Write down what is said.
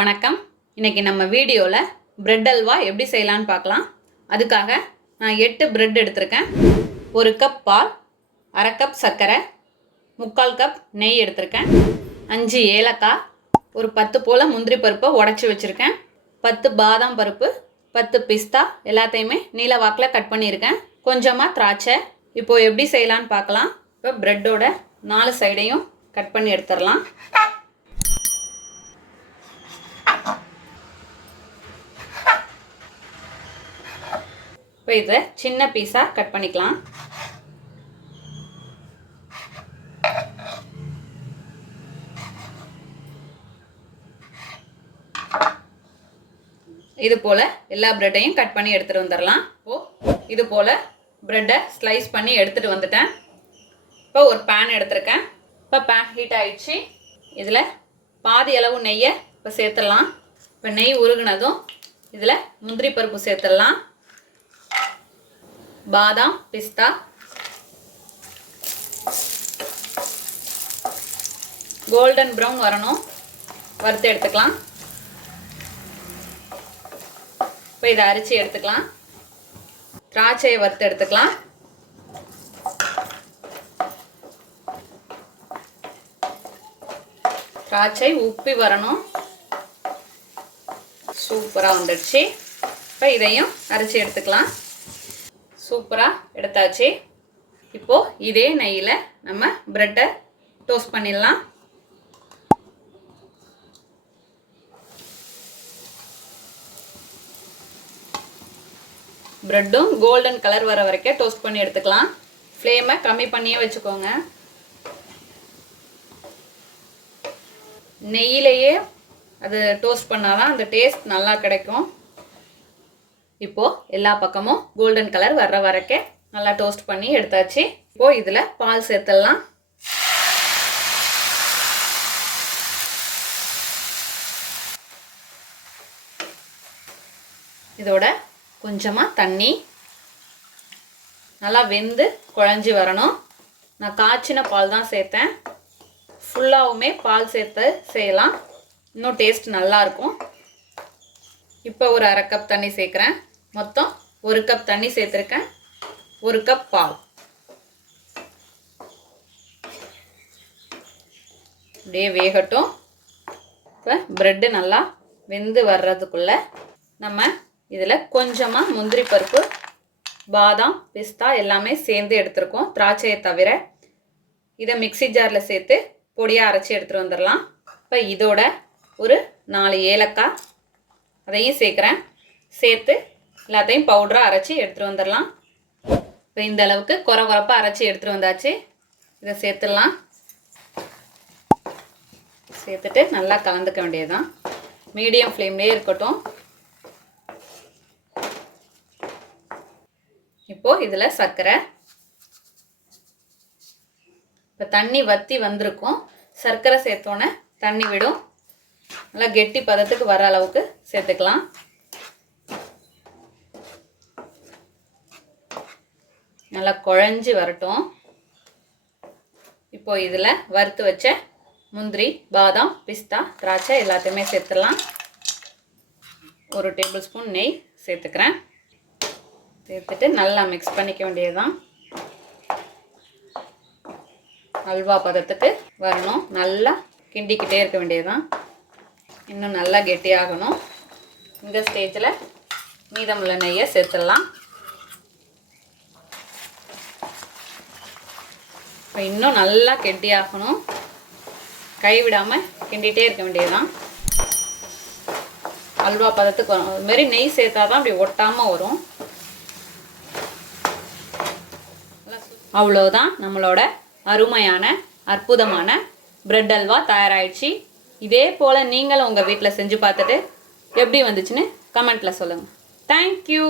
வணக்கம். இன்னைக்கு நம்ம வீடியோவில் பிரெட் அல்வா எப்படி செய்யலான்னு பார்க்கலாம். அதுக்காக நான் 8 பிரெட் எடுத்திருக்கேன். 1 கப் பால், அரை கப் சர்க்கரை, 3/4 கப் நெய் எடுத்திருக்கேன். 5 ஏலக்காய், ஒரு 10 போல் முந்திரி பருப்பை உடச்சி வச்சுருக்கேன். 10 பாதாம் பருப்பு, 10 பிஸ்தா எல்லாத்தையுமே நீல வாக்கில் கட் பண்ணியிருக்கேன். கொஞ்சமாக திராட்சை. இப்போது எப்படி செய்யலான்னு பார்க்கலாம். இப்போ பிரெட்டோட 4 சைடையும் கட் பண்ணி எடுத்துடலாம். இப்போ இதை சின்ன பீஸாக கட் பண்ணிக்கலாம். இது போல் எல்லா பிரெட்டையும் கட் பண்ணி எடுத்துகிட்டு வந்துடலாம். இது போல் பிரெட்டை ஸ்லைஸ் பண்ணி எடுத்துகிட்டு வந்துட்டேன். இப்போ ஒரு பேன் எடுத்திருக்கேன். இப்போ பேன் ஹீட் ஆகிடுச்சு. இதில் பாதி அளவு நெய்யை இப்போ சேர்த்துடலாம். இப்போ நெய் உருகுனதும் இதில் முந்திரி பருப்பு சேர்த்துடலாம். பாதாம், பிஸ்தா, கோல்டன் ப்ரௌன் வரணும், வறுத்து எடுத்துக்கலாம். இப்போ இதை அரைச்சி எடுத்துக்கலாம். திராட்சையை வறுத்து எடுத்துக்கலாம். திராட்சை உப்பி வரணும். சூப்பராக வந்துடுச்சு. இப்போ இதையும் அரைச்சி எடுத்துக்கலாம். சூப்பராக எடுத்தாச்சு. இப்போது இதே நெய்யில் நம்ம பிரெட்டை டோஸ்ட் பண்ணிடலாம். பிரெட்டும் கோல்டன் கலர் வர வரைக்கும் டோஸ்ட் பண்ணி எடுத்துக்கலாம். ஃப்ளேமை கம்மி பண்ணியே வச்சுக்கோங்க. நெய்யிலேயே அது டோஸ்ட் பண்ணாதான் அந்த டேஸ்ட் நல்லா கிடைக்கும். இப்போது எல்லா பக்கமும் கோல்டன் கலர் வர்ற வரைக்கும் நல்லா டோஸ்ட் பண்ணி எடுத்தாச்சு. இப்போது இதில் பால் சேர்த்துடலாம். இதோட கொஞ்சமாக தண்ணி, நல்லா வெந்து குழஞ்சி வரணும். நான் காய்ச்சின பால் தான் சேர்த்தேன். ஃபுல்லாகவுமே பால் சேர்த்து செய்யலாம், இன்னும் டேஸ்ட் நல்லாயிருக்கும். இப்போ ஒரு அரை கப் தண்ணி சேர்க்குறேன். மொத்தம் 1 கப் தண்ணி சேர்த்துருக்கேன். 1 கப் பால். அப்படியே வேகட்டும். இப்போ பிரெட்டு நல்லா வெந்து வர்றதுக்குள்ளே நம்ம இதில் கொஞ்சமாக முந்திரி பருப்பு, பாதாம், பிஸ்தா எல்லாமே சேர்ந்து எடுத்துருக்கோம், திராட்சையை தவிர. இதை மிக்சி ஜாரில் சேர்த்து பொடியாக அரைச்சி எடுத்துகிட்டு வந்துடலாம். இப்போ இதோட ஒரு 4 ஏலக்காய் அதையும் சேர்க்குறேன். சேர்த்து எல்லாத்தையும் பவுடராக அரைச்சி எடுத்துகிட்டு வந்துடலாம். இப்போ இந்த அளவுக்கு குறப்பாக அரைச்சி எடுத்துகிட்டு வந்தாச்சு. இதை சேர்த்துடலாம். சேர்த்துட்டு நல்லா கலந்துக்க வேண்டியதுதான். மீடியம் ஃப்ளேம்லேயே இருக்கட்டும். இப்போது இதில் சர்க்கரை. இப்போ தண்ணி வற்றி வந்திருக்கும். சர்க்கரை சேர்த்தோன்னே தண்ணி விடும். நல்லா கெட்டி பதத்துக்கு வர அளவுக்கு சேர்த்துக்கலாம். நல்லா குழஞ்சி வரட்டும். இப்போ இதில் வறுத்து வச்ச முந்திரி, பாதாம், பிஸ்தா, திராட்சை எல்லாத்தையுமே சேர்த்துடலாம். 1 டேபிள் ஸ்பூன் நெய் சேர்த்துக்கிறேன். சேர்த்துட்டு நல்லா மிக்ஸ் பண்ணிக்க வேண்டியதுதான். அல்வா பதத்துக்கு வரணும். நல்லா கிண்டிக்கிட்டே இருக்க வேண்டியதுதான். இன்னும் நல்லா கெட்டியாகணும். இந்த ஸ்டேஜில் மீதமுள்ள நெய்யை சேர்த்துடலாம். இப்போ இன்னும் நல்லா கெட்டியாகணும். கைவிடாமல் கிண்டிகிட்டே இருக்க வேண்டியதுதான். அல்வா பதத்துக்கு வரும். அதுமாரி நெய் சேர்த்தா தான் அப்படி ஒட்டாமல் வரும். அவ்வளோதான், நம்மளோட அருமையான அற்புதமான பிரெட் அல்வா தயாராகிடுச்சு. இதே போல் நீங்களும் உங்கள் வீட்டில் செஞ்சு பார்த்துட்டு எப்படி வந்துச்சுன்னு கமெண்ட்டில் சொல்லுங்கள். தேங்க்யூ.